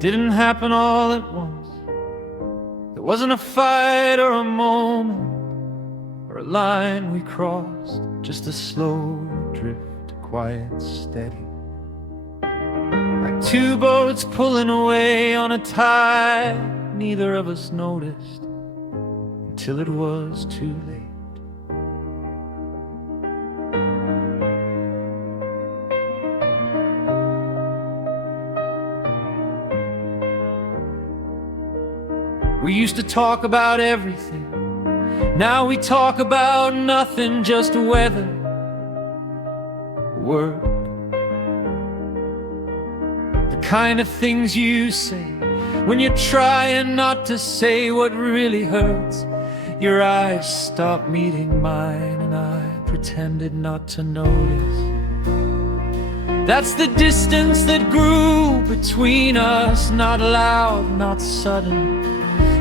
didn't happen all at once. There wasn't a fight or a moment or a line we crossed, just a slow drift, quiet, steady, like two boats pulling away on a tide neither of us noticed until it was too late. We used to talk about everything. Now we talk about nothing, just weather, work, the kind of things you say when you're trying not to say what really hurts. Your eyes stopped meeting mine and I pretended not to notice. That's the distance that grew between us, not loud, not sudden,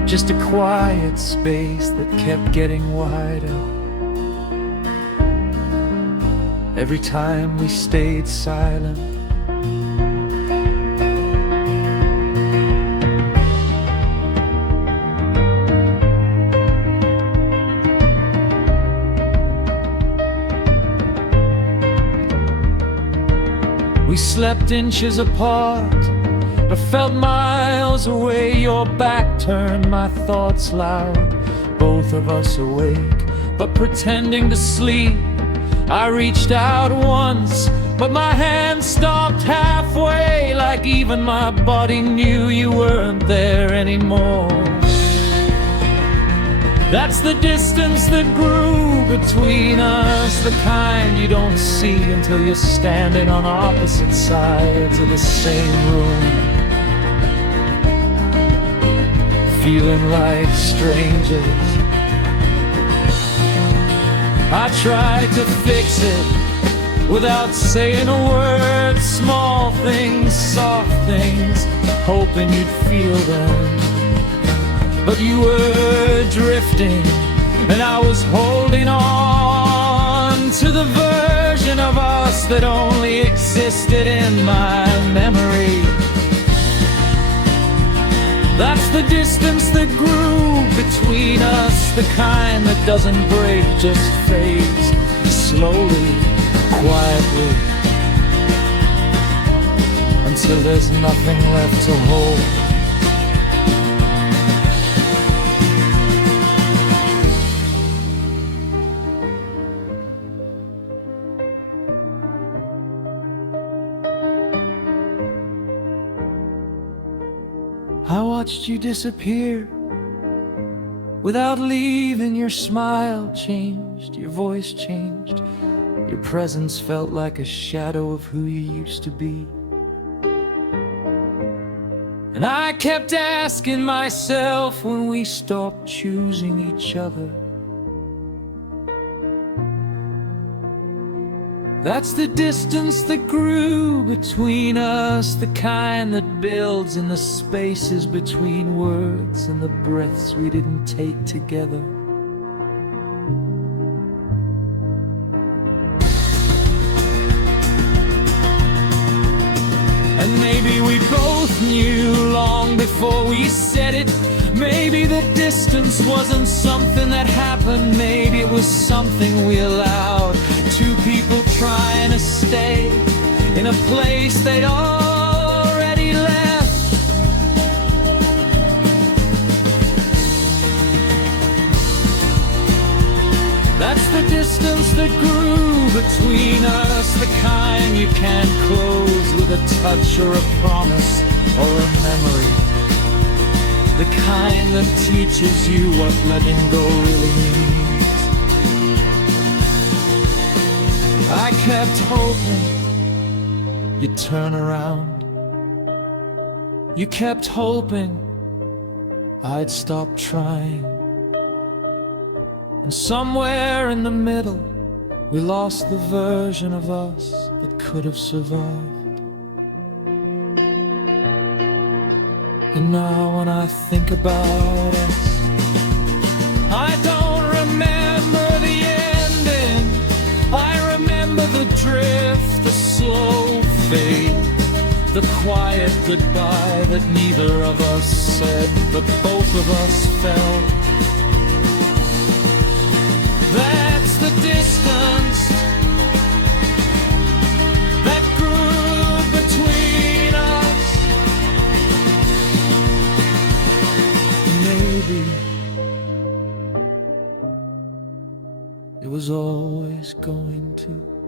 just a quiet space that kept getting wider every time we stayed silent. We slept inches apart, but felt miles away. Your back turned, my thoughts loud, both of us awake, but pretending to sleep. I reached out once, but my hand stopped halfway, like even my body knew you weren't there anymore. That's the distance that grew between us, the kind you don't see until you're standing on opposite sides of the same room, feeling like strangers. I tried to fix it without saying a word, small things, soft things, hoping you'd feel them. But you were drifting, and I was holding on to the version of us that only existed in my memory. That's the distance that grew between us, the kind that doesn't break, just fades slowly, quietly, until there's nothing left to hold. I watched you disappear without leaving. Your smile changed, your voice changed, your presence felt like a shadow of who you used to be. And I kept asking myself when we stopped choosing each other. That's the distance that grew between us, the kind that builds in the spaces between words and the breaths we didn't take together. And maybe we both knew long before we said it. Maybe the distance wasn't something that happened. Maybe it was something we allowed. Two people trying to stay in a place they'd already left. That's the distance that grew between us, the kind you can't close with a touch or a promise or a memory, the kind that teaches you what letting go really means. I kept hoping you'd turn around. You kept hoping I'd stop trying. And somewhere in the middle, we lost the version of us that could have survived. And now when I think about us, I don't remember the ending. I remember the drift, the slow fade, the quiet goodbye that neither of us said, but both of us felt. That's the distance that grew between us. Maybe it was always going to